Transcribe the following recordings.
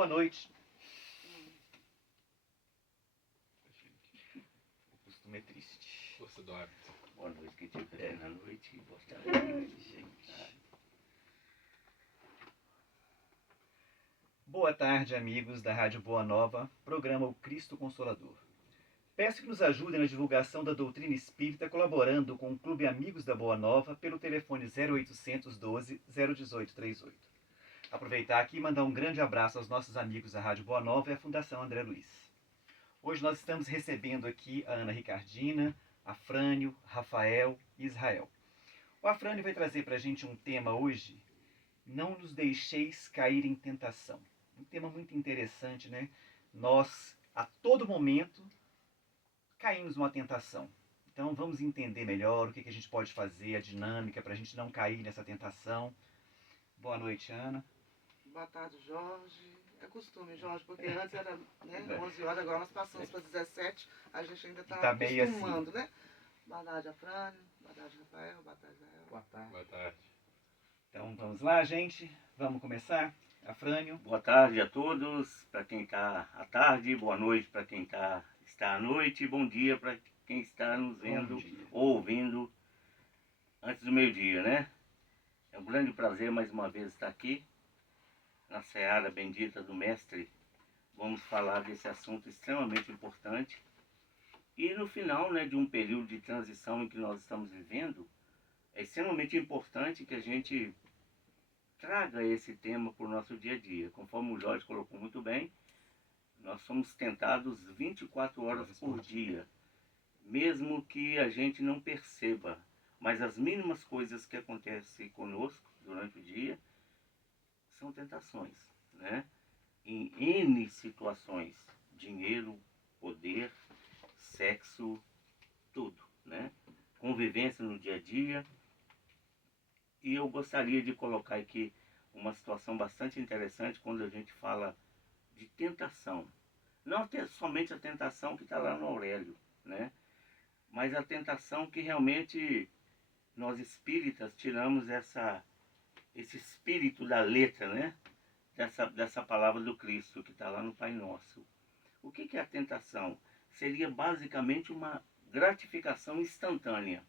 Boa noite. O costume é triste. Força do hábito. Boa noite, que tiver na noite. Boa tarde, gente. Boa tarde, amigos da Rádio Boa Nova, programa O Cristo Consolador. Peço que nos ajudem na divulgação da doutrina espírita, colaborando com o Clube Amigos da Boa Nova pelo telefone 0800 12 018 38. Aproveitar aqui e mandar um grande abraço aos nossos amigos da Rádio Boa Nova e à Fundação André Luiz. Hoje nós estamos recebendo aqui a Ana Ricardina, Afrânio, Rafael e Israel. O Afrânio vai trazer para a gente um tema hoje: não nos deixeis cair em tentação. Um tema muito interessante, né? Nós, a todo momento, caímos numa tentação. Então vamos entender melhor o que a gente pode fazer, a dinâmica, para a gente não cair nessa tentação. Boa noite, Ana. Boa tarde, Jorge. É costume, Jorge, porque antes era 11 horas, agora nós passamos para 17, a gente ainda está acostumando, assim, né? Boa tarde, Afrânio. Boa tarde, Rafael. Boa tarde, Israel. Boa tarde. Boa tarde. Então vamos lá, gente. Vamos começar. Afrânio. Boa tarde a todos, para quem está à tarde. Boa noite para quem está à noite. Bom dia para quem está nos vendo ou ouvindo antes do meio-dia, né? É um grande prazer mais uma vez estar aqui na Seara Bendita do Mestre. Vamos falar desse assunto extremamente importante. E no final, né, de um período de transição em que nós estamos vivendo, é extremamente importante que a gente traga esse tema para o nosso dia a dia. Conforme o Jorge colocou muito bem, nós somos tentados 24 horas por dia, mesmo que a gente não perceba. Mas as mínimas coisas que acontecem conosco durante o dia são tentações, né? Em N situações: dinheiro, poder, sexo, tudo, né? Convivência no dia a dia. E eu gostaria de colocar aqui uma situação bastante interessante quando a gente fala de tentação. Não somente a tentação que está lá no Aurélio, né? Mas a tentação que realmente nós espíritas tiramos esse espírito da letra, né? Dessa palavra do Cristo que está lá no Pai Nosso. O que é a tentação? Seria basicamente uma gratificação instantânea.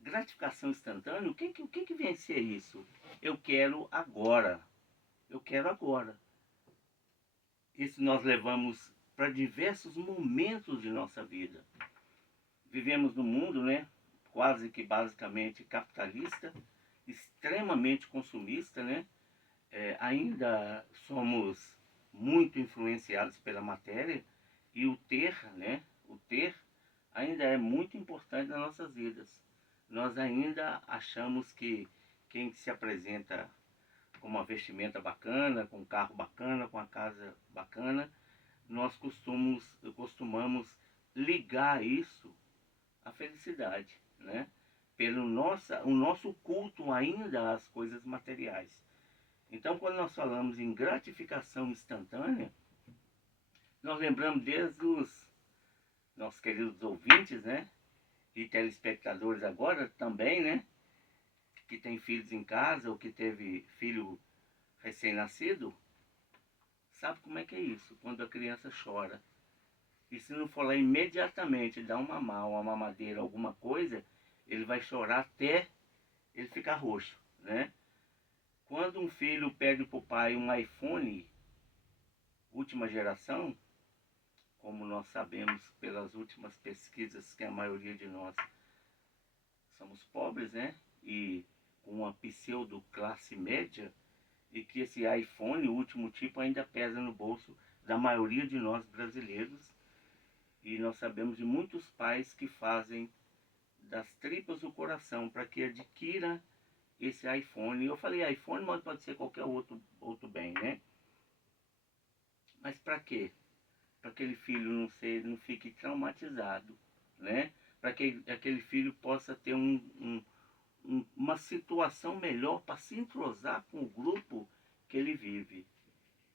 Gratificação instantânea, o que vem a ser isso? Eu quero agora. Eu quero agora. Isso nós levamos para diversos momentos de nossa vida. Vivemos num mundo, né, quase que basicamente capitalista, extremamente consumista, né? Ainda somos muito influenciados pela matéria, e o ter, né, o ter ainda é muito importante nas nossas vidas. Nós ainda achamos que quem se apresenta com uma vestimenta bacana, com um carro bacana, com uma casa bacana, nós costumamos ligar isso à felicidade, né? O nosso culto ainda às coisas materiais. Então, quando nós falamos em gratificação instantânea, nós lembramos desde os nossos queridos ouvintes, né? E telespectadores agora também, né? Que tem filhos em casa ou que teve filho recém-nascido, sabe como é que é isso? Quando a criança chora. E se não for lá imediatamente dar uma mamadeira, alguma coisa, ele vai chorar até ele ficar roxo, né? Quando um filho pede para o pai um iPhone, última geração, como nós sabemos pelas últimas pesquisas que a maioria de nós somos pobres, né? E com uma pseudo classe média, e que esse iPhone, o último tipo, ainda pesa no bolso da maioria de nós brasileiros. E nós sabemos de muitos pais que fazem das tripas do coração para que adquira esse iPhone. Eu falei iPhone, mas pode ser qualquer outro bem, né? Mas para quê? Para que aquele filho não fique traumatizado, né? Para que aquele filho possa ter uma situação melhor para se entrosar com o grupo que ele vive.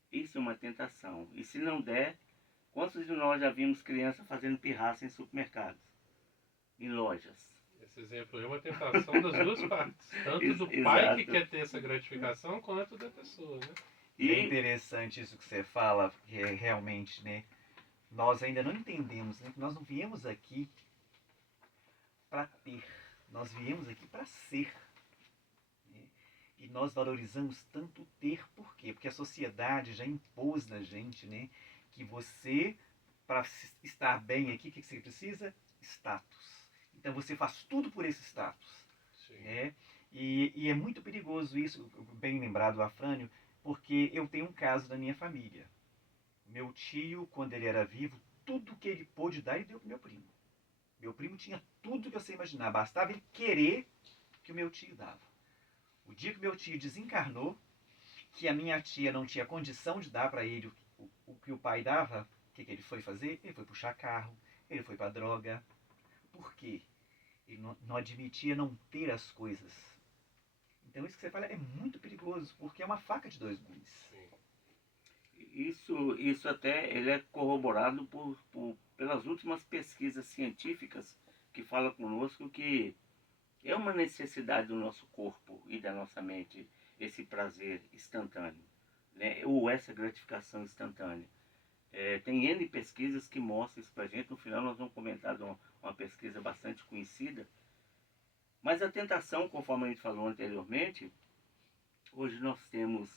Isso é uma tentação. E se não der, quantos de nós já vimos crianças fazendo pirraça em supermercados, em lojas? Esse exemplo é uma tentação das duas partes. Tanto do pai que quer ter essa gratificação, quanto da pessoa, né? E é interessante isso que você fala, porque realmente, né? Nós ainda não entendemos, né? Nós não viemos aqui para ter, nós viemos aqui para ser. Né? E nós valorizamos tanto ter, por quê? Porque a sociedade já impôs na gente, né? Que você, para estar bem aqui, o que você precisa? Status. Então você faz tudo por esse status. Né? E é muito perigoso isso, bem lembrado, Afrânio, porque eu tenho um caso da minha família. Meu tio, quando ele era vivo, tudo que ele pôde dar, ele deu pro meu primo. Meu primo tinha tudo que você imaginar, bastava ele querer que o meu tio dava. O dia que meu tio desencarnou, que a minha tia não tinha condição de dar para ele o que o pai dava, o que ele foi fazer? Ele foi puxar carro, ele foi para droga. Por quê? Ele não admitia não ter as coisas. Então isso que você fala é muito perigoso, porque é uma faca de dois gumes. Isso até ele é corroborado pelas últimas pesquisas científicas que falam conosco que é uma necessidade do nosso corpo e da nossa mente esse prazer instantâneo, né? Ou essa gratificação instantânea. Tem N pesquisas que mostram isso pra gente. No final nós vamos comentar de uma pesquisa bastante conhecida. Mas a tentação, conforme a gente falou anteriormente, hoje nós temos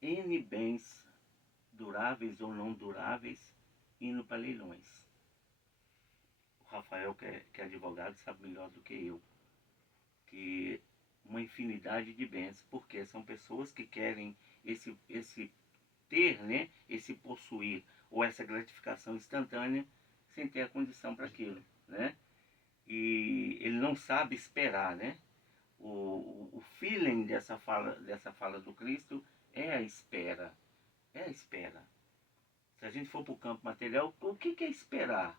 N bens duráveis ou não duráveis indo para leilões. O Rafael, que é advogado, sabe melhor do que eu que uma infinidade de bens, porque são pessoas que querem esse ter, né, esse possuir ou essa gratificação instantânea sem ter a condição para aquilo, né? E ele não sabe esperar, né? O feeling dessa fala do Cristo é a espera. É a espera. Se a gente for para o campo material, o que é esperar?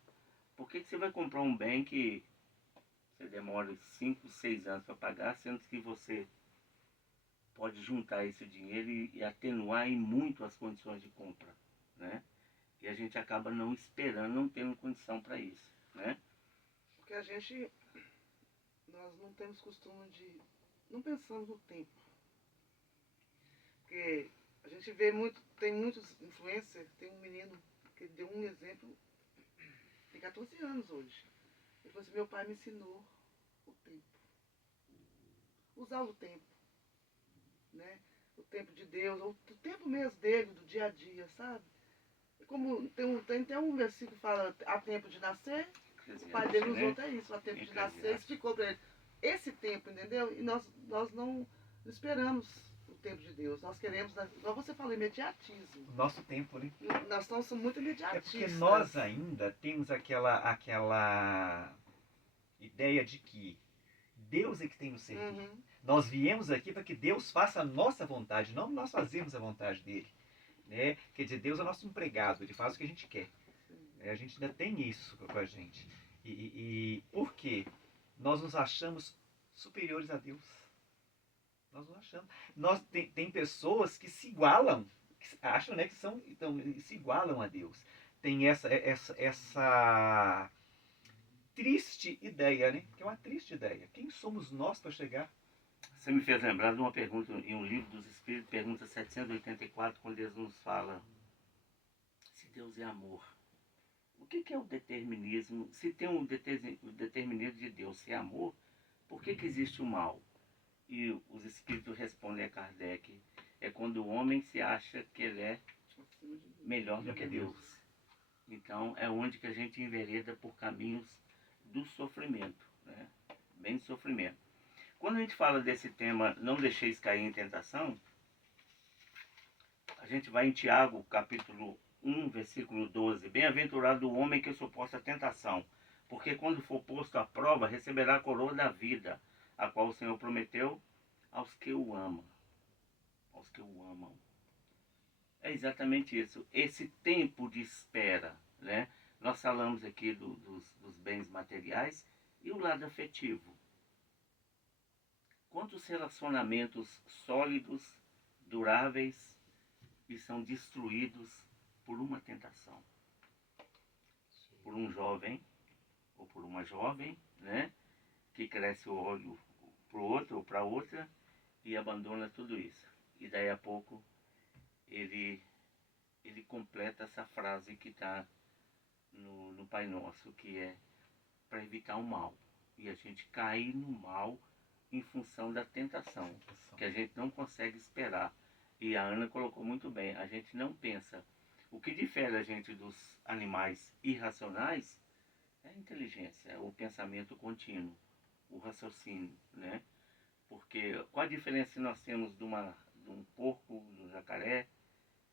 Por que você vai comprar um bem que você demora 5, 6 anos para pagar, sendo que você pode juntar esse dinheiro e atenuar em muito as condições de compra, né? E a gente acaba não esperando, não tendo condição para isso, né? Porque nós não temos costume não pensamos no tempo. Porque a gente vê tem muitos influencers, tem um menino que deu um exemplo, tem 14 anos hoje. Ele falou assim, meu pai me ensinou o tempo. Usar o tempo, né? O tempo de Deus, ou o tempo mesmo dele, do dia a dia, sabe? Como tem até um versículo que fala, há tempo de nascer, o pai dele usou até isso, há tempo de nascer, explicou para ele. Esse tempo, entendeu? E nós não esperamos o tempo de Deus. Nós queremos, igual você falou, imediatismo. Nosso tempo, né? Nós somos muito imediatistas. É porque nós ainda temos aquela ideia de que Deus é que tem o servir. Uhum. Nós viemos aqui para que Deus faça a nossa vontade, não nós fazemos a vontade dele. Né? Quer dizer, Deus é nosso empregado, ele faz o que a gente quer. A gente ainda tem isso com a gente. E por quê? Nós nos achamos superiores a Deus. Nós não achamos. Tem pessoas que se igualam, que acham, né, que se igualam a Deus. Tem essa triste ideia, né? Que é uma triste ideia. Quem somos nós para chegar? Você me fez lembrar de uma pergunta em um livro dos Espíritos, pergunta 784, quando Deus nos fala se Deus é amor. O que é o determinismo? Se tem o determinismo de Deus ser amor, por que existe o mal? E os Espíritos respondem a Kardec, é quando o homem se acha que ele é melhor do que Deus. Então é onde que a gente envereda por caminhos do sofrimento, né? Bem do sofrimento. Quando a gente fala desse tema, não deixeis cair em tentação, a gente vai em Tiago, capítulo 1, versículo 12. Bem-aventurado o homem que suporta a tentação, porque quando for posto à prova, receberá a coroa da vida, a qual o Senhor prometeu aos que o amam. Aos que o amam. É exatamente isso. Esse tempo de espera, né? Nós falamos aqui dos bens materiais e o lado afetivo. Quantos relacionamentos sólidos, duráveis e são destruídos por uma tentação? Por um jovem ou por uma jovem, né? Que cresce o olho para o outro ou para outra e abandona tudo isso. E daí a pouco ele completa essa frase que está no Pai Nosso, que é para evitar o mal. E a gente cair no mal em função da tentação, que a gente não consegue esperar. E a Ana colocou muito bem, a gente não pensa. O que difere a gente dos animais irracionais é a inteligência, é o pensamento contínuo, o raciocínio, né? Porque qual a diferença que nós temos de um porco, de um jacaré?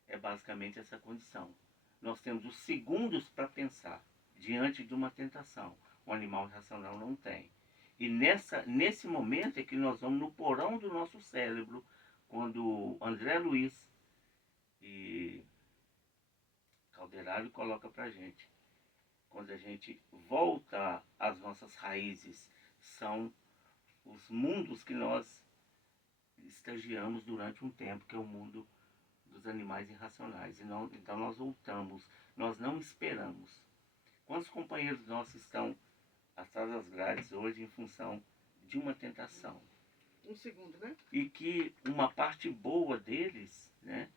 É basicamente essa condição. Nós temos os segundos para pensar diante de uma tentação. O animal irracional não tem. E nesse momento é que nós vamos no porão do nosso cérebro, quando André Luiz e Calderaro coloca para a gente. Quando a gente volta às nossas raízes, são os mundos que nós estagiamos durante um tempo, que é o mundo dos animais irracionais. Então nós voltamos, nós não esperamos. Quantos companheiros nossos estão atrás das grades hoje em função de uma tentação? Um segundo, né? E que uma parte boa deles, né,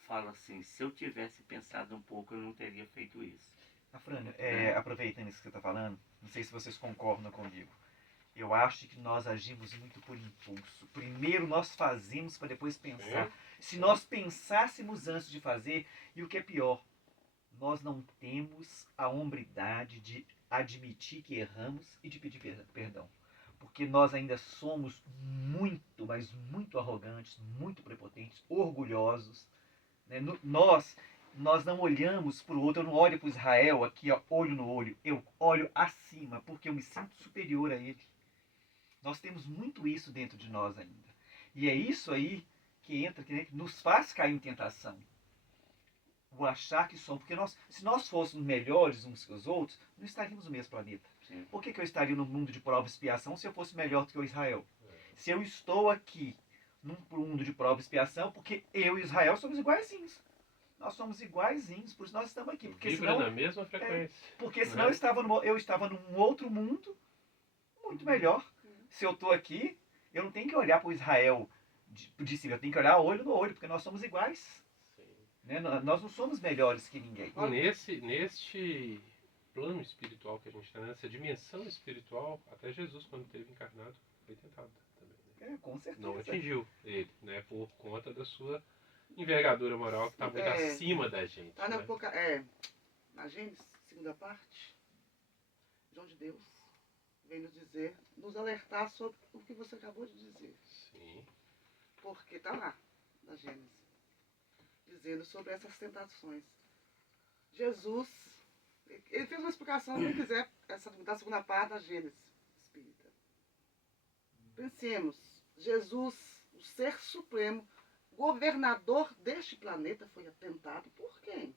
fala assim, se eu tivesse pensado um pouco, eu não teria feito isso. Afrânio, aproveitando isso que você está falando, não sei se vocês concordam comigo. Eu acho que nós agimos muito por impulso. Primeiro nós fazemos para depois pensar. Se nós pensássemos antes de fazer, e o que é pior, nós não temos a hombridade de admitir que erramos e de pedir perdão. Porque nós ainda somos muito, mas muito arrogantes, muito prepotentes, orgulhosos. Né? Nós não olhamos para o outro, eu não olho para o Israel aqui, ó, olho no olho. Eu olho acima, porque eu me sinto superior a ele. Nós temos muito isso dentro de nós ainda. E é isso aí que entra, que nos faz cair em tentação. O achar que somos. Porque se nós fôssemos melhores uns que os outros, não estaríamos no mesmo planeta. Sim. Por que eu estaria no mundo de prova e expiação se eu fosse melhor do que o Israel? Se eu estou aqui num mundo de prova e expiação, porque eu e Israel somos iguaizinhos. Nós somos iguaizinhos, por isso nós estamos aqui. Porque Vibra senão, na mesma frequência. porque senão eu estava num outro mundo muito melhor. Se eu estou aqui, eu não tenho que olhar para o Israel de cima, eu tenho que olhar olho no olho, porque nós somos iguais. Sim. Né? Nós não somos melhores que ninguém. Neste plano espiritual que a gente está, nessa dimensão espiritual, até Jesus, quando esteve encarnado, foi tentado também. Com certeza. Não atingiu ele, né, por conta da sua envergadura moral, que está muito acima da gente. Tá na Gênesis, segunda parte, João de Deus vem nos dizer, nos alertar sobre o que você acabou de dizer. Sim. Porque está lá, na Gênesis, dizendo sobre essas tentações. Jesus, ele fez uma explicação, quem quiser, da segunda parte da Gênesis espírita. Pensemos, Jesus, o ser supremo, governador deste planeta, foi atentado por quem?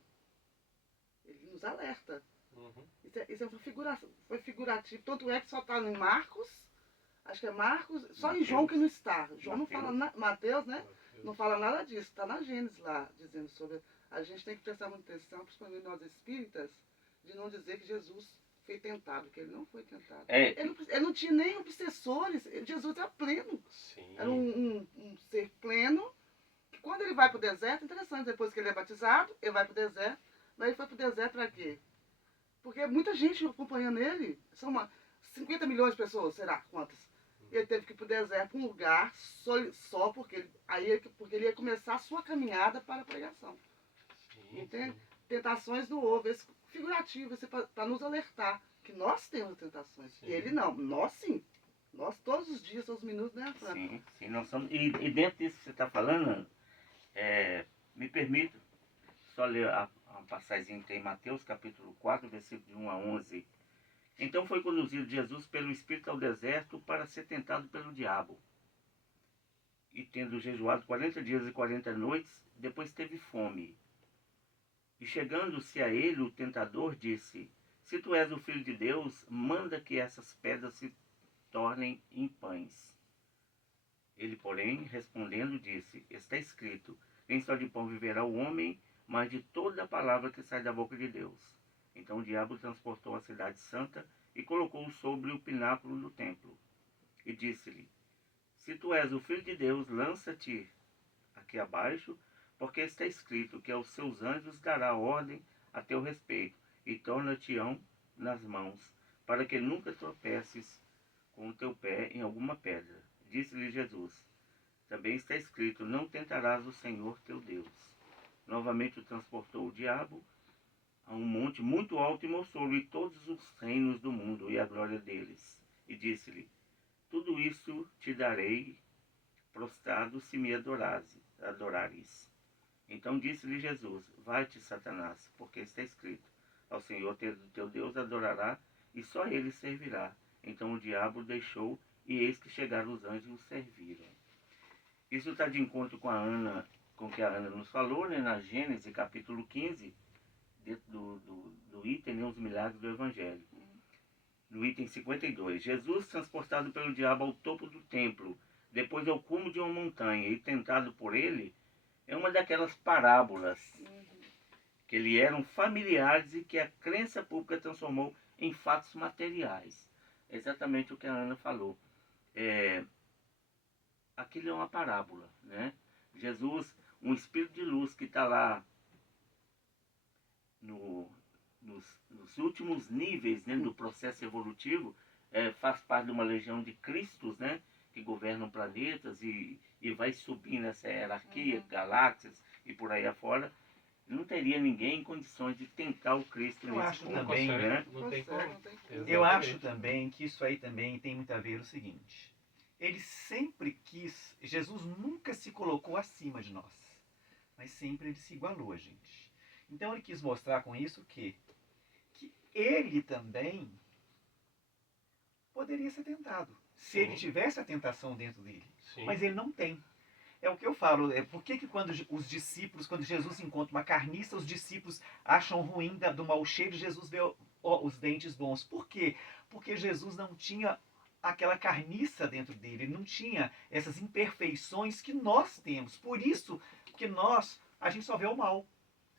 Ele nos alerta. Uhum. Isso foi figurativo. Tanto é que só está em Marcos, acho que é Marcos, só Mateus. Em João que não está. João não fala Mateus, né? Mateus. Não fala nada disso. Está na Gênesis lá, dizendo sobre. A gente tem que prestar muita atenção, principalmente nós espíritas, de não dizer que Jesus foi tentado, que ele não foi tentado. Ele não tinha nem obsessores. Jesus era pleno. Sim. Era um ser pleno. Que quando ele vai para o deserto, interessante, depois que ele é batizado, ele vai para o deserto. Mas ele foi para o deserto para quê? Porque muita gente acompanhando ele. São 50 milhões de pessoas, será? Quantas? E ele teve que ir para o deserto, um lugar só porque ele ia começar a sua caminhada para a pregação. Sim, Entende? sim. Tentações do ovo, esse figurativo, para nos alertar que nós temos tentações. Sim. E ele não. Nós sim. Nós todos os dias, todos os minutos, né, Fran? Sim, nós somos. E dentro disso que você está falando, me permito só ler uma passagem que tem em Mateus, capítulo 4, versículo de 1 a 11. Então foi conduzido Jesus pelo Espírito ao deserto para ser tentado pelo diabo. E tendo jejuado 40 dias e 40 noites, depois teve fome. E chegando-se a ele, o tentador disse, se tu és o Filho de Deus, manda que essas pedras se tornem em pães. Ele, porém, respondendo, disse, está escrito, nem só de pão viverá o homem, mas de toda a palavra que sai da boca de Deus. Então o diabo transportou a cidade santa e colocou-o sobre o pináculo do templo. E disse-lhe, Se tu és o Filho de Deus, lança-te aqui abaixo, porque está escrito que aos seus anjos dará ordem a teu respeito, e torna-te-ão nas mãos, para que nunca tropeces com o teu pé em alguma pedra. Disse-lhe Jesus, também está escrito, não tentarás o Senhor teu Deus. Novamente o transportou o diabo a um monte muito alto e mostrou-lhe todos os reinos do mundo e a glória deles. E disse-lhe, tudo isso te darei prostrado se me adorares. Então disse-lhe Jesus, vai-te, Satanás, porque está escrito, ao Senhor teu Deus adorará, e só ele servirá. Então o diabo deixou, e eis que chegaram os anjos e o serviram. Isso está de encontro com com que a Ana nos falou, né, na Gênesis capítulo 15, dentro do item, né, os milagres do Evangelho. No item 52, Jesus transportado pelo diabo ao topo do templo, depois ao cume de uma montanha e tentado por ele, é uma daquelas parábolas que lhe eram familiares e que a crença pública transformou em fatos materiais. É exatamente o que a Ana falou. Aquilo é uma parábola, né? Jesus, um espírito de luz que está lá nos últimos níveis, né, do processo evolutivo, faz parte de uma legião de Cristos, né, que governam planetas e vai subir nessa hierarquia, galáxias e por aí afora. Não teria ninguém em condições de tentar o Cristo Eu nesse acho ponto, também, né? Não tem como. Eu acho também que isso aí também tem muito a ver o seguinte. Ele sempre quis, Jesus nunca se colocou acima de nós, mas sempre ele se igualou a gente. Então ele quis mostrar com isso que ele também poderia ser tentado, se ele tivesse a tentação dentro dele. Sim. Mas ele não tem. É o que eu falo, por que quando os discípulos, quando Jesus encontra uma carniça, os discípulos acham ruim do mau cheiro, Jesus vê os dentes bons. Por quê? Porque Jesus não tinha aquela carniça dentro dele, ele não tinha essas imperfeições que nós temos. Por isso que a gente só vê o mal.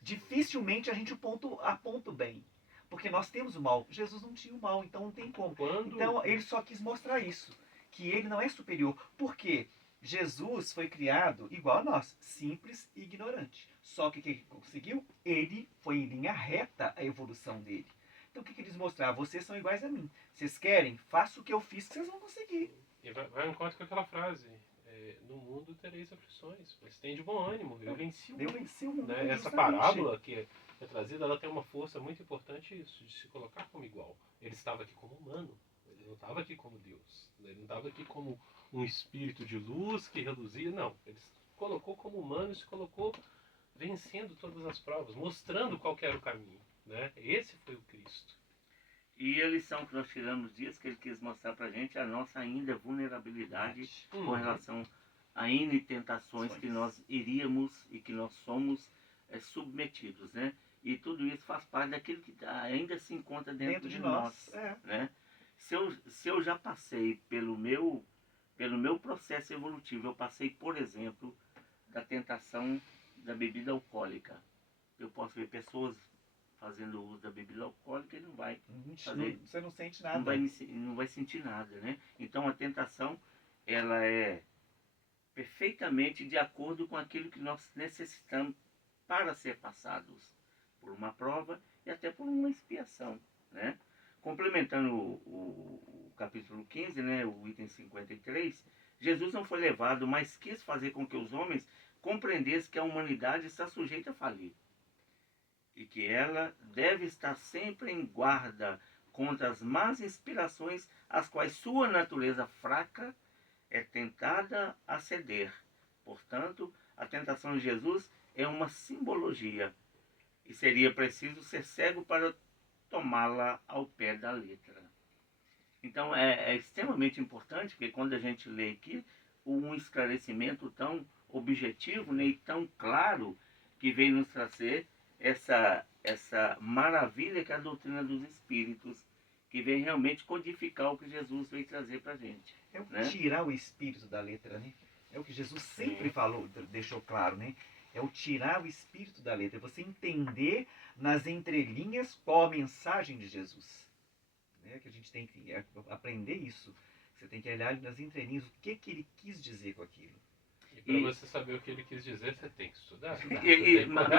Dificilmente a gente aponta o bem. Porque nós temos o mal. Jesus não tinha o mal, então não tem como. Então ele só quis mostrar isso. Que ele não é superior. Por quê? Jesus foi criado igual a nós, simples e ignorante. Só que o que ele conseguiu? Ele foi em linha reta a evolução dele. Então o que eles mostraram? Vocês são iguais a mim. Vocês querem? Faça o que eu fiz que vocês vão conseguir. E vai ao encontro com aquela frase. No mundo tereis aflições, mas tem de bom ânimo. Eu venci o mundo. Eu venci o mundo. Né? Essa parábola que é trazida, ela tem uma força muito importante isso, de se colocar como igual. Ele estava aqui como humano. Ele não estava aqui como Deus. Ele não estava aqui como um espírito de luz que reluzia. Não. Ele se colocou como humano e se colocou vencendo todas as provas, mostrando qual era o caminho. Né? Esse foi o Cristo. E a lição que nós tiramos disso, que ele quis mostrar pra gente, é a nossa ainda vulnerabilidade com relação a N tentações que nós iríamos e que nós somos submetidos, né? E tudo isso faz parte daquilo que ainda se encontra dentro de nós. Né? Se eu já passei pelo meu processo evolutivo, eu passei, por exemplo, da tentação da bebida alcoólica. Eu posso ver pessoas fazendo uso da bebida alcoólica e não vai fazer, você não sente nada. Não vai sentir nada, né? Então a tentação, ela é perfeitamente de acordo com aquilo que nós necessitamos para ser passados por uma prova e até por uma expiação, né? Complementando o capítulo 15, né, o item 53, Jesus não foi levado, mas quis fazer com que os homens compreendessem que a humanidade está sujeita a falir e que ela deve estar sempre em guarda contra as más inspirações às quais sua natureza fraca é tentada a ceder. Portanto, a tentação de Jesus é uma simbologia e seria preciso ser cego para tomá-la ao pé da letra. Então é extremamente importante que quando a gente lê aqui um esclarecimento tão objetivo, né, e tão claro que vem nos trazer essa maravilha que é a doutrina dos espíritos, que vem realmente codificar o que Jesus veio trazer para a gente. É o tirar o espírito da letra, né? É o que Jesus sempre falou, deixou claro, né? É o tirar o espírito da letra, é você entender nas entrelinhas qual a mensagem de Jesus. Né? Que a gente tem que aprender isso. Você tem que olhar nas entrelinhas o que ele quis dizer com aquilo. E para você saber o que ele quis dizer, você tem que estudar. Mas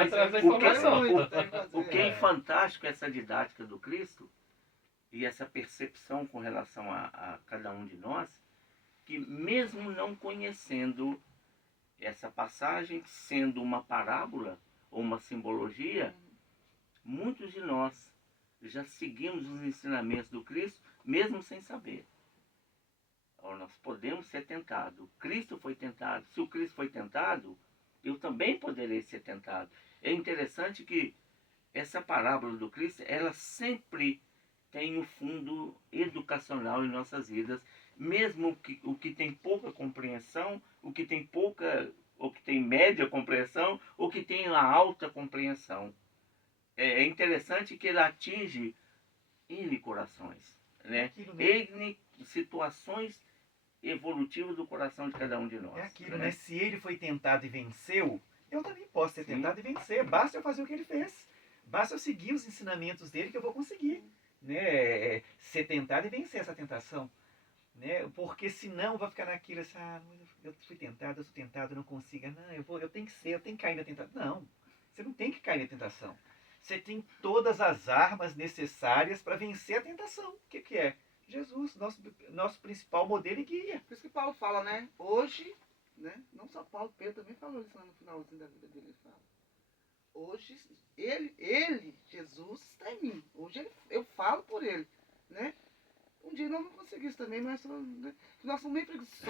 o que é fantástico é essa didática do Cristo e essa percepção com relação a cada um de nós, que mesmo não conhecendo essa passagem, sendo uma parábola ou uma simbologia, muitos de nós já seguimos os ensinamentos do Cristo, mesmo sem saber. Nós podemos ser tentados. Cristo foi tentado. Se o Cristo foi tentado, eu também poderei ser tentado. É interessante que essa parábola do Cristo, ela sempre tem um fundo educacional em nossas vidas, mesmo que o que tem pouca compreensão, o que tem média compreensão, o que tem uma alta compreensão. É interessante que ele atinge N corações, né? N situações evolutivas do coração de cada um de nós. É aquilo, né? Se ele foi tentado e venceu, eu também posso ser tentado e vencer. Basta eu fazer o que ele fez. Basta eu seguir os ensinamentos dele que eu vou conseguir, né? Ser tentado e vencer essa tentação. Né? Porque senão vai ficar naquilo assim, eu fui tentado, eu sou tentado, eu não consigo. Não, eu tenho que cair na tentação. Não, você não tem que cair na tentação. Você tem todas as armas necessárias para vencer a tentação. O que é? Jesus, nosso principal modelo e guia. Por isso que Paulo fala, né? Hoje, né? Não só Paulo, Pedro também falou isso lá no finalzinho da vida dele. Ele fala. Hoje, ele, Jesus, está em mim. Hoje eu falo por ele, né? Um dia nós vamos conseguir isso também, mas nós somos meio preguiçosos.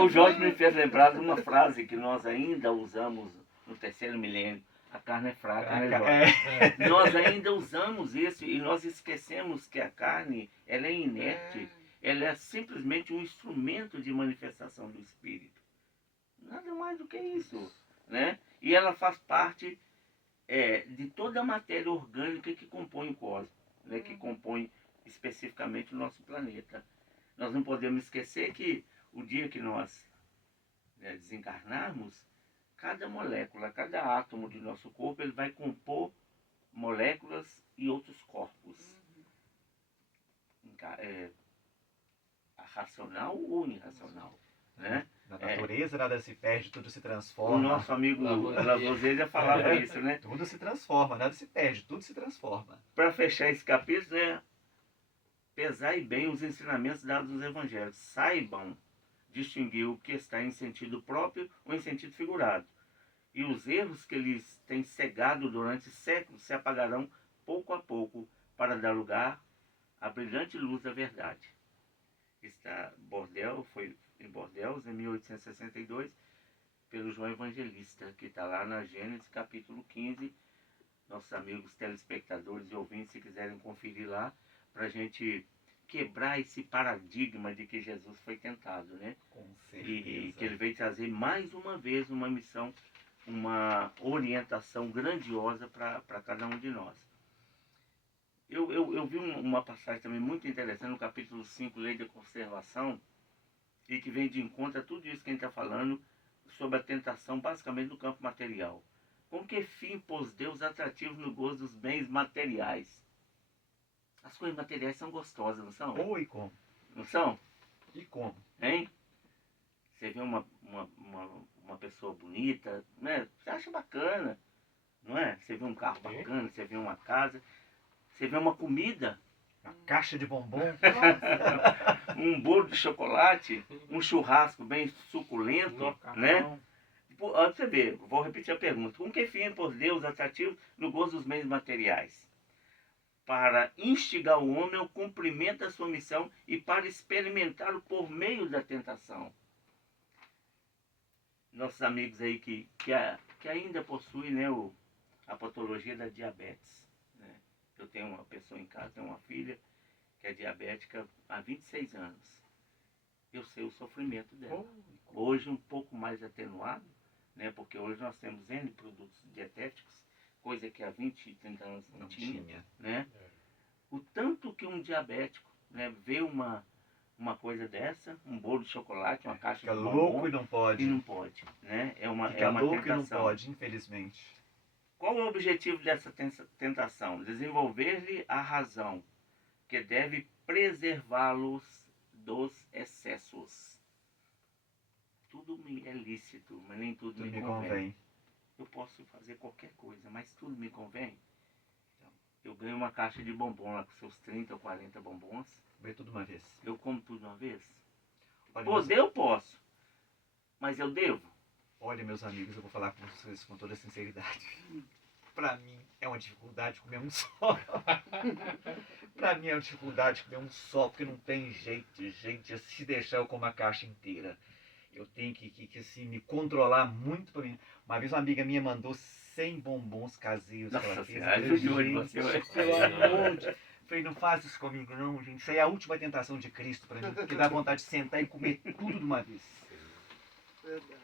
O Jorge me fez lembrar de uma frase que nós ainda usamos no terceiro milênio. A carne é fraca, né, Jorge? Nós ainda usamos isso e nós esquecemos que a carne, ela é inerte. Ela é simplesmente um instrumento de manifestação do Espírito. Nada mais do que isso, né? E ela faz parte de toda a matéria orgânica que compõe o cosmos, né? Que compõe especificamente o nosso planeta. Nós não podemos esquecer que o dia que nós desencarnarmos, cada molécula, cada átomo de nosso corpo, ele vai compor moléculas e outros corpos. Racional ou irracional, né? Na natureza nada se perde, tudo se transforma. O nosso amigo Lavoisier já falava isso, né? Tudo se transforma, nada se perde, tudo se transforma. Para fechar esse capítulo, pesai bem os ensinamentos dados nos evangelhos. Saibam distinguir o que está em sentido próprio ou em sentido figurado. E os erros que eles têm cegado durante séculos se apagarão pouco a pouco para dar lugar à brilhante luz da verdade. Foi em Bordeaux, em 1862, pelo João Evangelista, que está lá na Gênesis, capítulo 15. Nossos amigos telespectadores e ouvintes, se quiserem conferir lá, para a gente quebrar esse paradigma de que Jesus foi tentado, né? Com certeza. E que ele veio trazer mais uma vez uma missão, uma orientação grandiosa para cada um de nós. Eu vi uma passagem também muito interessante no capítulo 5, Lei da Conservação, e que vem de encontro a tudo isso que a gente está falando sobre a tentação, basicamente no campo material. Com que fim pôs Deus atrativo no gozo dos bens materiais? As coisas materiais são gostosas, não são? E como? Não são? E como? Hein? Você vê uma pessoa bonita, né? Você acha bacana, não é? Você vê um carro bacana, você vê uma casa, você vê uma comida. Uma caixa de bombom. Um bolo de chocolate, um churrasco bem suculento, né? Você vê, vou repetir a pergunta. Com que fim pôs Deus atrativo no gozo dos bens materiais? Para instigar o homem ao cumprimento da sua missão e para experimentá-lo por meio da tentação. Nossos amigos aí que ainda possuem, né, a patologia da diabetes. Né? Eu tenho uma pessoa em casa, tenho uma filha que é diabética há 26 anos. Eu sei o sofrimento dela. Hoje um pouco mais atenuado, né, porque hoje nós temos N produtos dietéticos, coisa que há 20, 30 anos não tinha. Né? O tanto que um diabético, né, vê uma coisa dessa, um bolo de chocolate, uma caixa de bombom, louco e não pode. Né? É uma louco tentação. E não pode, infelizmente. Qual é o objetivo dessa tentação? Desenvolver-lhe a razão, que deve preservá-los dos excessos. Tudo me é lícito, mas nem tudo me convém. Eu posso fazer qualquer coisa, mas tudo me convém. Eu ganho uma caixa de bombom lá com seus 30 ou 40 bombons. Vê tudo uma vez. Eu como tudo uma vez? Olha, Poder eu posso, mas eu devo? Olha, meus amigos, eu vou falar com vocês com toda sinceridade. Pra mim é uma dificuldade comer um só. Pra mim é uma dificuldade comer um só, porque não tem jeito, gente. Se deixar eu como a caixa inteira. Eu tenho que assim, me controlar muito pra mim. Uma vez uma amiga minha mandou 100 bombons caseiros que ela fez. Pelo amor de Deus. Falei, não faz isso comigo não, gente. Isso aí é a última tentação de Cristo pra mim. Porque dá vontade de sentar e comer tudo de uma vez.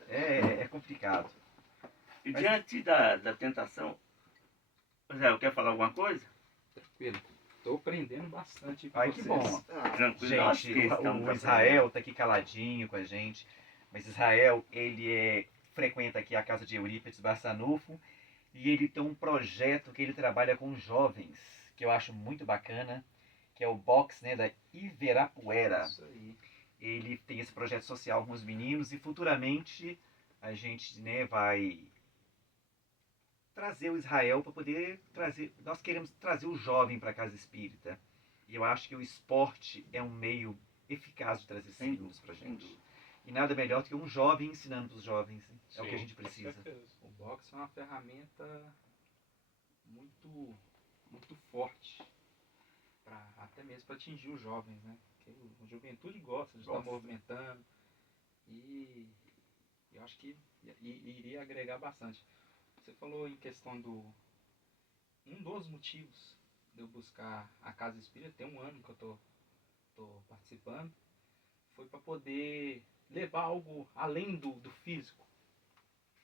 É complicado. E diante da tentação, Israel, quer falar alguma coisa? Tranquilo. Estou aprendendo bastante com Ai, vocês. que bom. Tranquilo. Gente, o Israel tá aqui caladinho com a gente. Mas Israel, ele frequenta aqui a casa de Eurípides Barçanufo. E ele tem um projeto que ele trabalha com jovens, que eu acho muito bacana, que é o Box, né, da Iverapuera. Isso aí. Ele tem esse projeto social com os meninos e futuramente a gente, né, vai trazer o Israel para poder trazer. Nós queremos trazer o jovem para a casa espírita. E eu acho que o esporte é um meio eficaz de trazer esses meninos para a gente. E nada melhor do que um jovem ensinando para os jovens. É o que a gente precisa. O boxe é uma ferramenta muito, muito forte, até mesmo para atingir os jovens, né? Porque a juventude gosta de estar movimentando. E eu acho que iria agregar bastante. Você falou em questão do... Um dos motivos de eu buscar a Casa Espírita, tem um ano que eu tô participando, foi para poder levar algo além do físico,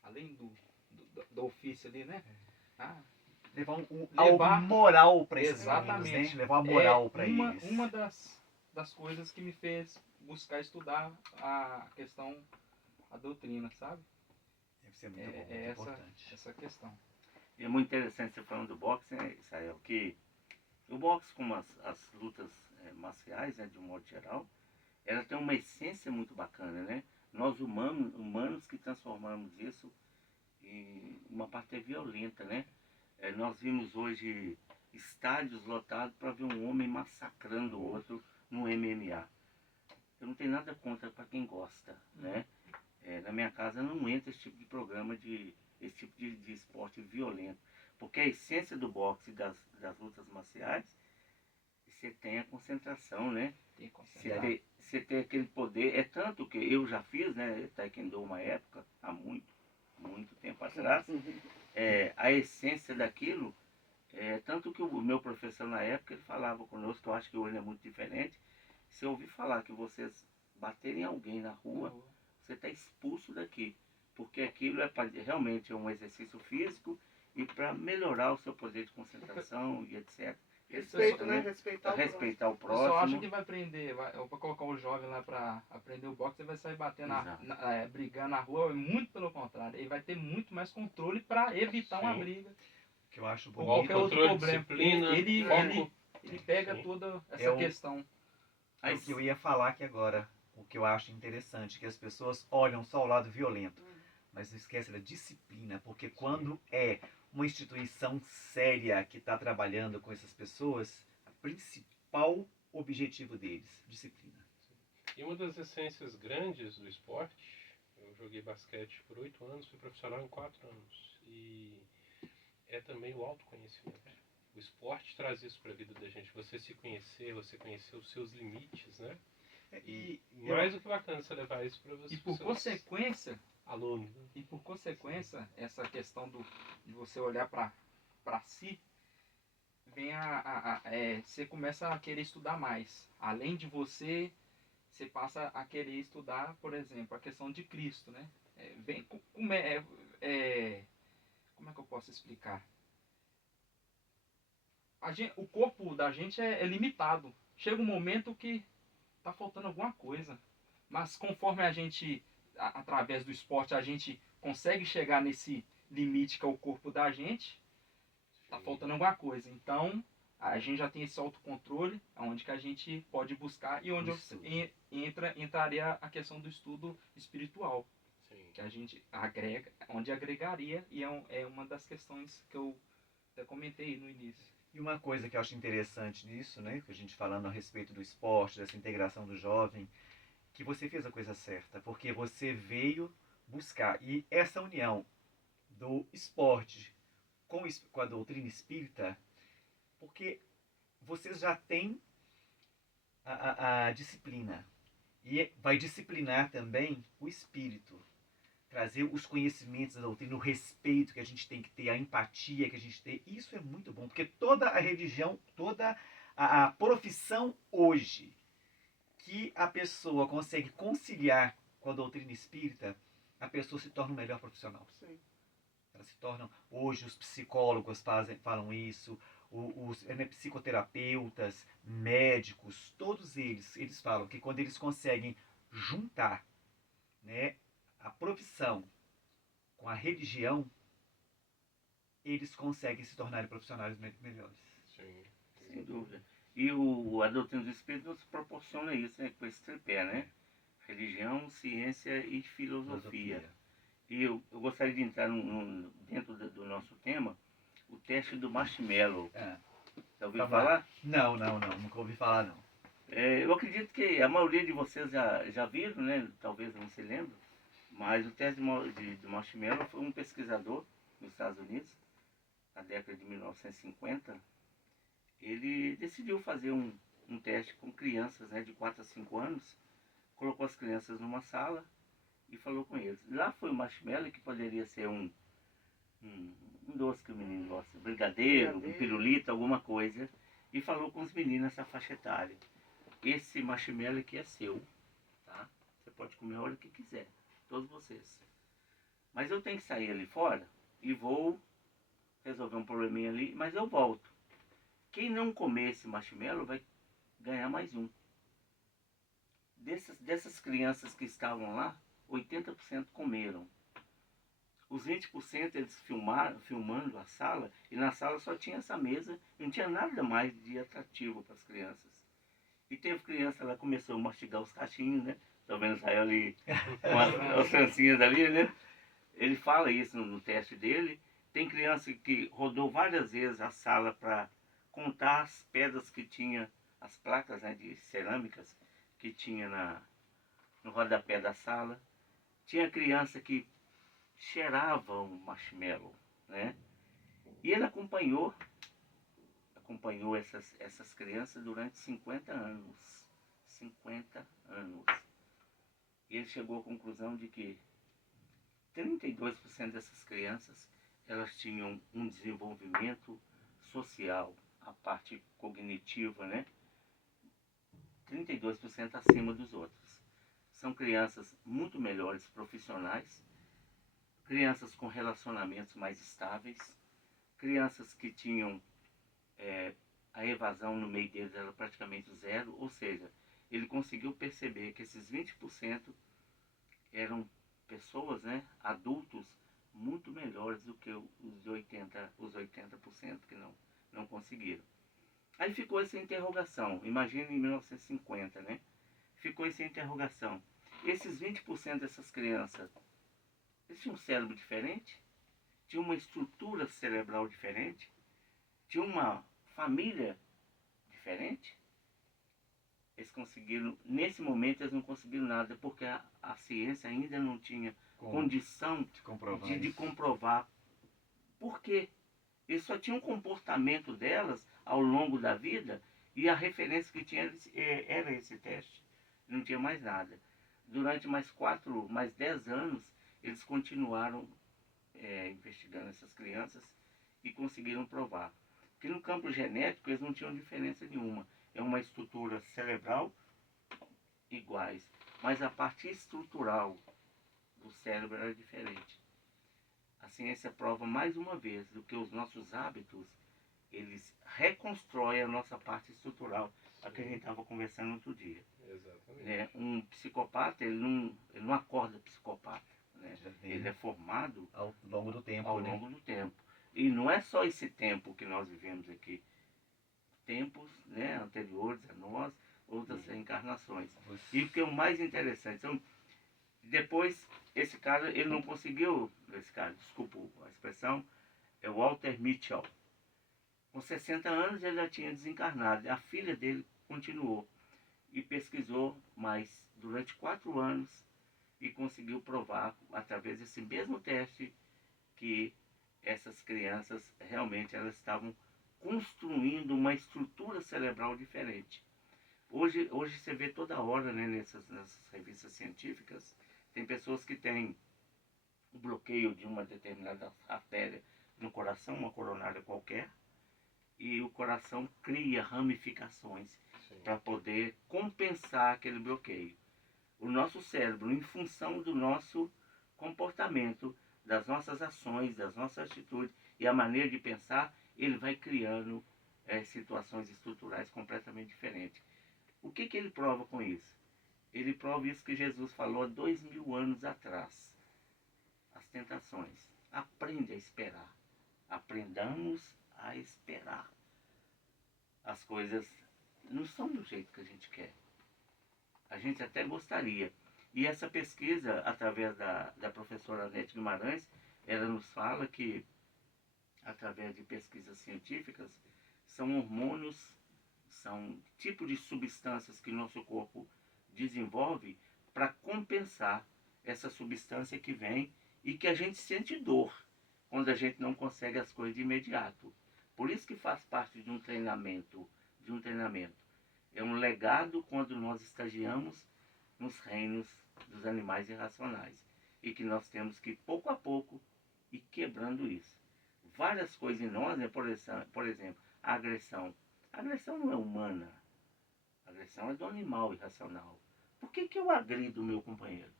além do ofício ali, né? Levar algo moral para esses exatamente, meninos, né? Levar uma moral para eles. Uma das coisas que me fez buscar estudar a questão, a doutrina, sabe? Deve ser muito bom, muito importante. Essa questão. E é muito interessante você falando do boxe, né, Israel, que o boxe, como as lutas marciais, né, de um modo geral, ela tem uma essência muito bacana, né? Nós humanos que transformamos isso em uma parte violenta, né? Nós vimos hoje estádios lotados para ver um homem massacrando o outro no MMA. Eu não tenho nada contra para quem gosta, né? Na minha casa não entra esse tipo de programa, esse tipo de esporte violento. Porque a essência do boxe e das lutas marciais, você tem a concentração, né? Você tem aquele poder. É tanto que eu já fiz, né? Taekwondo uma época, há muito tempo atrás. A essência daquilo, tanto que o meu professor na época, ele falava conosco, que eu acho que hoje é muito diferente. Se eu ouvir falar que vocês baterem alguém na rua, você está expulso daqui. Porque aquilo realmente é um exercício físico e para melhorar o seu poder de concentração e etc. Respeito, né? Respeitar o próximo. Eu só acho que vai aprender, vai colocar o jovem lá para aprender o boxe, ele vai sair batendo, brigando na rua, muito pelo contrário. Ele vai ter muito mais controle para evitar uma briga. Que eu acho bonito. Ou qualquer outro problema. Ele pega Sim. toda essa questão. É o que eu ia falar aqui agora. O que eu acho interessante, que as pessoas olham só o lado violento, mas não esquecem da disciplina, porque quando é uma instituição séria que está trabalhando com essas pessoas, o principal objetivo deles, disciplina. E uma das essências grandes do esporte, eu joguei basquete por 8 anos, fui profissional em 4 anos, e é também o autoconhecimento. O esporte traz isso para a vida da gente, você se conhecer, você conhecer os seus limites, né? E mais do que bacana você levar isso para você. E por consequência, aluno. E por consequência, essa questão de você olhar para si, vem você começa a querer estudar mais. Além de você passa a querer estudar, por exemplo, a questão de Cristo, né? Como é que eu posso explicar? O corpo da gente é limitado. Chega um momento que tá faltando alguma coisa. Mas conforme a gente, através do esporte, a gente consegue chegar nesse limite que é o corpo da gente, tá faltando alguma coisa. Então, a gente já tem esse autocontrole, onde que a gente pode buscar e onde entraria a questão do estudo espiritual. Sim. Que a gente agrega, onde agregaria, e é uma das questões que eu até comentei no início. E uma coisa que eu acho interessante nisso, né, que a gente falando a respeito do esporte, dessa integração do jovem, que você fez a coisa certa, porque você veio buscar, e essa união do esporte com a doutrina espírita, porque vocês já têm a disciplina, e vai disciplinar também o espírito, trazer os conhecimentos da doutrina, o respeito que a gente tem que ter, a empatia que a gente tem. Isso é muito bom, porque toda a religião, toda a profissão hoje que a pessoa consegue conciliar com a doutrina espírita, a pessoa se torna um melhor profissional. Sim. Elas se tornam, hoje os psicólogos falam isso, os psicoterapeutas, médicos, todos eles falam que quando eles conseguem juntar, né, a profissão com a religião, eles conseguem se tornarem profissionais melhores. Sim. Sem dúvida. E a doutrina do Espírito nos proporciona isso, né, com esse tripé, né? Religião, ciência e filosofia. E eu gostaria de entrar dentro do nosso tema, o teste do marshmallow. Já ouviu falar? Não, nunca ouvi falar não. Eu acredito que a maioria de vocês já viram, né? Talvez não se lembre, mas o teste do marshmallow foi um pesquisador nos Estados Unidos, na década de 1950. Ele decidiu fazer um teste com crianças, né, de 4 a 5 anos, colocou as crianças numa sala e falou com eles. Lá foi o marshmallow, que poderia ser um doce que o menino gosta, brigadeiro, um pirulito, alguma coisa, e falou com os meninos nessa faixa etária. Esse marshmallow aqui é seu, tá? Você pode comer a hora que quiser, todos vocês. Mas eu tenho que sair ali fora e vou resolver um probleminha ali, mas eu volto. Quem não comer esse marshmallow vai ganhar mais um. Dessas crianças que estavam lá, 80% comeram. Os 20% eles filmando a sala, e na sala só tinha essa mesa, não tinha nada mais de atrativo para as crianças. E teve criança lá que começou a mastigar os cachinhos, né? Tá vendo Israel ali, com as francinhas ali, né? Ele fala isso no teste dele. Tem criança que rodou várias vezes a sala para contar as pedras que tinha, as placas, né, de cerâmicas que tinha no rodapé da sala. Tinha criança que cheirava um marshmallow, né? E ele acompanhou essas crianças durante 50 anos. 50 anos. E ele chegou à conclusão de que 32% dessas crianças, elas tinham um desenvolvimento social, a parte cognitiva, né? 32% acima dos outros. São crianças muito melhores profissionais, crianças com relacionamentos mais estáveis, crianças que tinham a evasão no meio deles era praticamente zero, ou seja, ele conseguiu perceber que esses 20% eram pessoas, né, adultos, muito melhores do que os 80% que não conseguiram. Aí ficou essa interrogação, imagina em 1950, né? Ficou essa interrogação. Esses 20% dessas crianças, eles tinham um cérebro diferente? Tinham uma estrutura cerebral diferente? Tinham uma família diferente? Eles conseguiram, nesse momento eles não conseguiram nada, porque a ciência ainda não tinha condição de comprovar. Por quê? Eles só tinham um comportamento delas ao longo da vida, e a referência que tinha era esse teste. Não tinha mais nada. Durante mais 10 anos, eles continuaram investigando essas crianças e conseguiram provar. Porque no campo genético eles não tinham diferença nenhuma. É uma estrutura cerebral iguais, mas a parte estrutural do cérebro era diferente. A ciência prova mais uma vez do que os nossos hábitos, eles reconstroem a nossa parte estrutural, a que a gente estava conversando outro dia. Exatamente. Um psicopata, ele não acorda psicopata, né? Ele é formado ao longo do tempo. Ao longo do tempo. E não é só esse tempo que nós vivemos aqui. tempos, né, anteriores a nós, outras reencarnações. E o que é o mais interessante, então, depois, esse cara, ele não conseguiu, desculpa a expressão, é o Walter Mitchell. Com 60 anos ele já tinha desencarnado. A filha dele continuou e pesquisou mais durante 4 anos e conseguiu provar, através desse mesmo teste, que essas crianças realmente elas estavam construindo uma estrutura cerebral diferente. Hoje você vê toda hora, né, nessas revistas científicas, tem pessoas que têm o bloqueio de uma determinada artéria no coração, uma coronária qualquer, e o coração cria ramificações para poder compensar aquele bloqueio. O nosso cérebro, em função do nosso comportamento, das nossas ações, das nossas atitudes e a maneira de pensar, ele vai criando situações estruturais completamente diferentes. O que ele prova com isso? Ele prova isso que Jesus falou há 2000 anos atrás. As tentações. Aprende a esperar. Aprendamos a esperar. As coisas não são do jeito que a gente quer. A gente até gostaria. E essa pesquisa, através da professora Anete Guimarães, ela nos fala que, através de pesquisas científicas, são hormônios, são tipos de substâncias que nosso corpo desenvolve para compensar essa substância que vem e que a gente sente dor quando a gente não consegue as coisas de imediato. Por isso que faz parte de um treinamento. É um legado quando nós estagiamos nos reinos dos animais irracionais. E que nós temos que, pouco a pouco, ir quebrando isso. Várias coisas em nós, né? Por exemplo, a agressão. A agressão não é humana. A agressão é do animal irracional. Por que eu agrido o meu companheiro,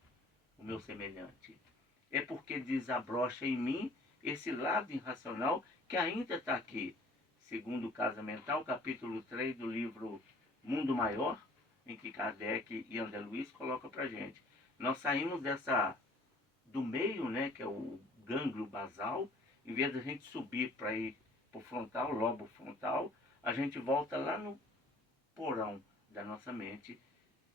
o meu semelhante? É porque desabrocha em mim esse lado irracional que ainda está aqui. Segundo Casa Mental, capítulo 3 do livro Mundo Maior, em que Kardec e André Luiz colocam para gente. Nós saímos do meio, né, que é o gânglio basal, em vez de a gente subir para ir para o frontal, lobo frontal, a gente volta lá no porão da nossa mente,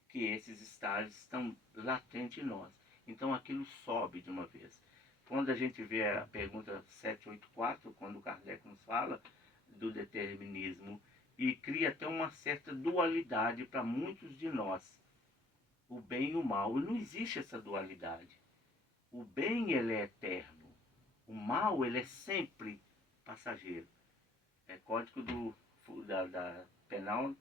que esses estágios estão latentes em nós. Então aquilo sobe de uma vez. Quando a gente vê a pergunta 784, quando Kardec nos fala do determinismo, e cria até uma certa dualidade para muitos de nós, o bem e o mal. E não existe essa dualidade. O bem, ele é eterno. O mal, ele é sempre passageiro. É código da penal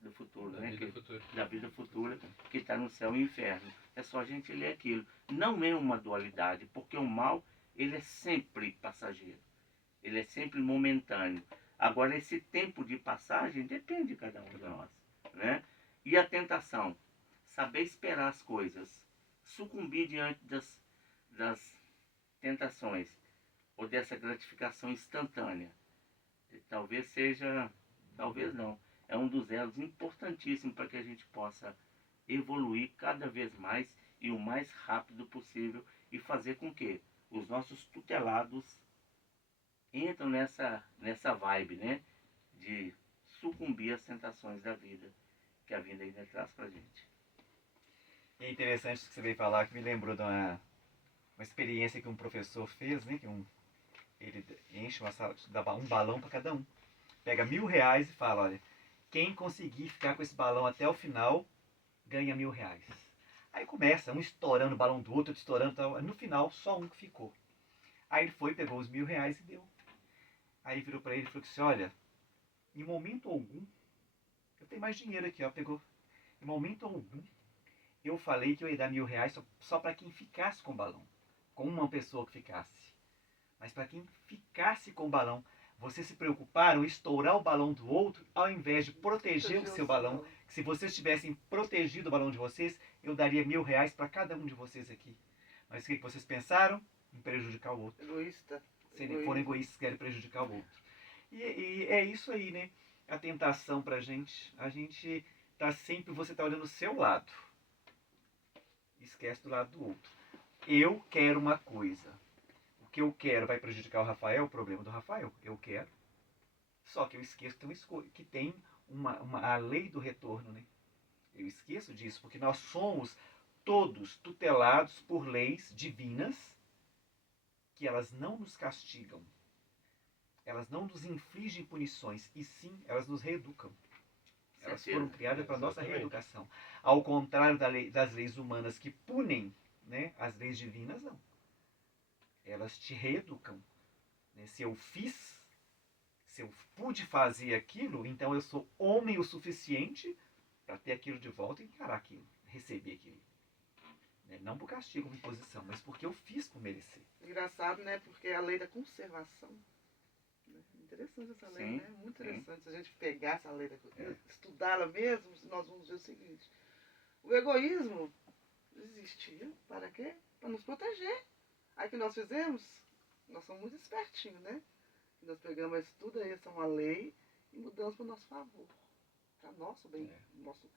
do futuro, Da né? vida futura. Da vida futura, que está no céu e inferno. É só a gente ler aquilo. Não é uma dualidade, porque o mal, ele é sempre passageiro. Ele é sempre momentâneo. Agora, esse tempo de passagem depende de cada um de nós, né? E a tentação? Saber esperar as coisas. Sucumbir diante das tentações ou dessa gratificação instantânea. Talvez seja, talvez não, é um dos elos importantíssimos para que a gente possa evoluir cada vez mais e o mais rápido possível e fazer com que os nossos tutelados entram nessa vibe, né, de sucumbir às tentações da vida que a vida ainda traz para a gente. É interessante o que você veio falar, que me lembrou de uma experiência que um professor fez, né, que ele enche uma sala, dá um balão para cada um. Pega R$1.000 e fala, olha, quem conseguir ficar com esse balão até o final, ganha R$1.000. Aí começa, um estourando o balão do outro, estourando, tal. No final, só um que ficou. Aí ele foi, pegou os R$1.000 e deu. Aí virou para ele e falou assim, olha, em momento algum, eu tenho mais dinheiro aqui, ó, pegou. Em momento algum, eu falei que eu ia dar R$1.000 só para quem ficasse com o balão. Com uma pessoa que ficasse. Mas para quem ficasse com o balão, vocês se preocuparam em estourar o balão do outro, ao invés de proteger o seu balão. Se vocês tivessem protegido o balão de vocês, eu daria R$1.000 para cada um de vocês aqui. Mas o que vocês pensaram? Em prejudicar o outro. Egoísta. Foram egoístas, querem prejudicar o outro. E é isso aí, né? A tentação pra gente. A gente tá sempre, você tá olhando o seu lado. Esquece do lado do outro. Eu quero uma coisa. O que eu quero vai prejudicar o Rafael, o problema do Rafael. Eu quero. Só que eu esqueço que tem a lei do retorno, né? Eu esqueço disso, porque nós somos todos tutelados por leis divinas que elas não nos castigam. Elas não nos infligem punições, e sim, elas nos reeducam. Elas foram criadas para a nossa reeducação. Ao contrário das leis humanas que punem, né, as leis divinas, não. Elas te reeducam. Né? Se eu pude fazer aquilo, então eu sou homem o suficiente para ter aquilo de volta e encarar aquilo, receber aquilo. Né? Não por castigo ou imposição, mas porque eu fiz por merecer. Engraçado, né? Porque é a lei da conservação. Interessante essa lei, Sim, né? Muito interessante. Se a gente pegar essa lei, estudá-la mesmo, nós vamos ver o seguinte. O egoísmo existia para quê? Para nos proteger. Aí que nós fizemos, nós somos muito espertinhos, né? Nós pegamos isso tudo aí, essa é uma lei, e mudamos para o nosso favor. Para nosso bem. Nosso,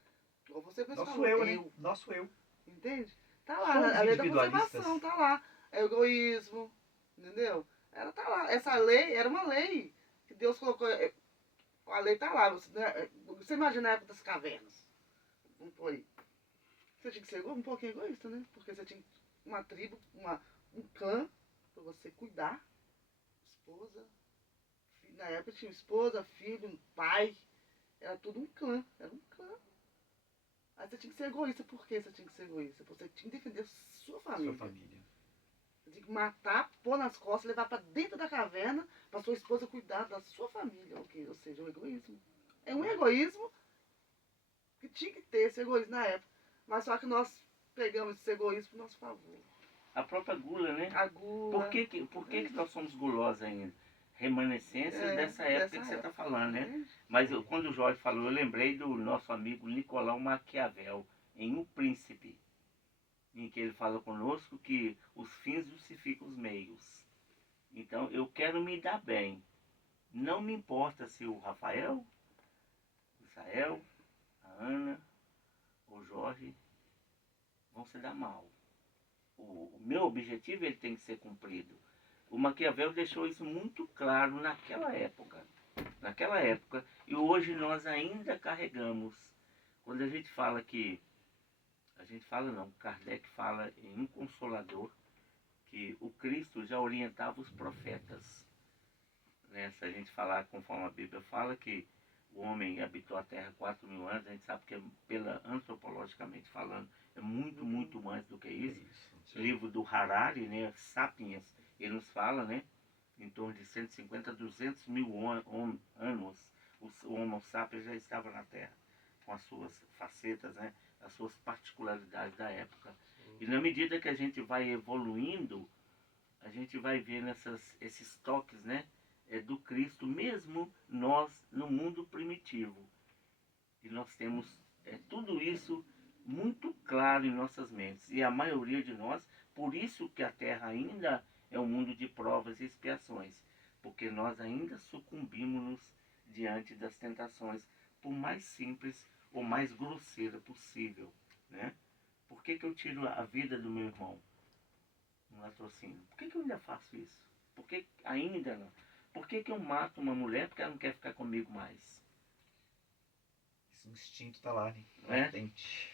igual você Nosso falou, eu, né? Nosso eu. Entende? Tá lá, Somos a lei da individualistas. conservação, tá lá. É o egoísmo, entendeu? Ela tá lá. Essa lei era uma lei que Deus colocou. A lei tá lá. Você imagina a época das cavernas. Vamos pôr aí. Você tinha que ser um pouquinho egoísta, né? Porque você tinha uma tribo, um clã para você cuidar. Esposa. Filho. Na época tinha esposa, filho, um pai. Era tudo um clã. Era um clã. Aí você tinha que ser egoísta. Por que você tinha que ser egoísta? Porque você tinha que defender sua família. Sua família. Você tinha que matar, pôr nas costas, levar para dentro da caverna para sua esposa cuidar da sua família. Okay? Ou seja, o egoísmo. É um egoísmo que tinha que ter esse egoísmo na época. Mas só que nós pegamos esse egoísmo para o nosso favor. A própria gula, né? A gula. Por que nós somos gulosos ainda? Remanescências dessa época que você está falando, né? Mas quando o Jorge falou, eu lembrei do nosso amigo Nicolau Maquiavel, em O Príncipe, em que ele fala conosco que os fins justificam os meios. Então, eu quero me dar bem. Não me importa se o Rafael, o Israel, a Ana, o Jorge vão se dar mal. O meu objetivo ele tem que ser cumprido. O Maquiavel deixou isso muito claro naquela época. E hoje nós ainda carregamos. Quando a gente fala que... A gente fala não, Kardec fala em um Consolador, que o Cristo já orientava os profetas. Né? Se a gente falar conforme a Bíblia fala que o homem habitou a Terra 4.000 anos, a gente sabe que antropologicamente falando, é muito, muito mais do que isso. O livro do Harari, né, Sapiens, ele nos fala, né, em torno de 150 a 200 mil anos, o Homo sapiens já estava na Terra, com as suas facetas, né, as suas particularidades da época. E na medida que a gente vai evoluindo, a gente vai vendo esses toques, né, do Cristo, mesmo nós no mundo primitivo. E nós temos tudo isso muito claro em nossas mentes. E a maioria de nós, por isso que a Terra ainda é um mundo de provas e expiações. Porque nós ainda sucumbimos diante das tentações, por mais simples ou mais grosseira possível. Né? Por que eu tiro a vida do meu irmão? Um latrocínio. Por que eu ainda faço isso? Por que ainda não? Por que eu mato uma mulher porque ela não quer ficar comigo mais? Esse instinto está lá, né? Latente.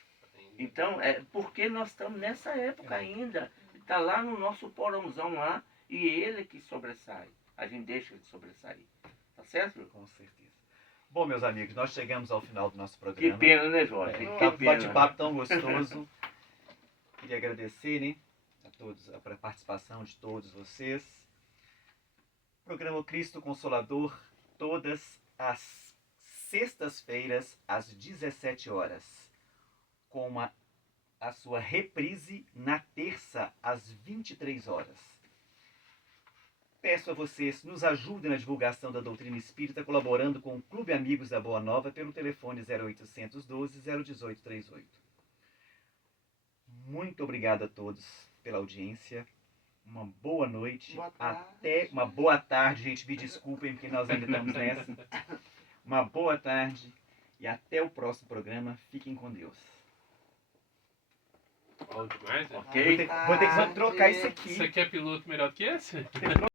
Então, porque nós estamos nessa época ainda. Está lá no nosso porãozão lá, e ele que sobressai. A gente deixa ele sobressair. Tá certo? Com certeza. Bom, meus amigos, nós chegamos ao final do nosso programa. Que pena, né, Jorge? Que pena. Bate-papo tão gostoso. Queria agradecer, né, a todos, a participação de todos vocês. Programa Cristo Consolador, todas as sextas-feiras, às 17 horas. Com a sua reprise na terça, às 23 horas. Peço a vocês, nos ajudem na divulgação da doutrina espírita, colaborando com o Clube Amigos da Boa Nova pelo telefone 0800 12 018 38. Muito obrigado a todos pela audiência. Uma boa noite. Uma boa tarde, gente. Me desculpem, porque nós ainda estamos nessa. Uma boa tarde e até o próximo programa. Fiquem com Deus. Bom demais, né? Ok? Vou ter que trocar isso aqui. Você quer piloto melhor que esse?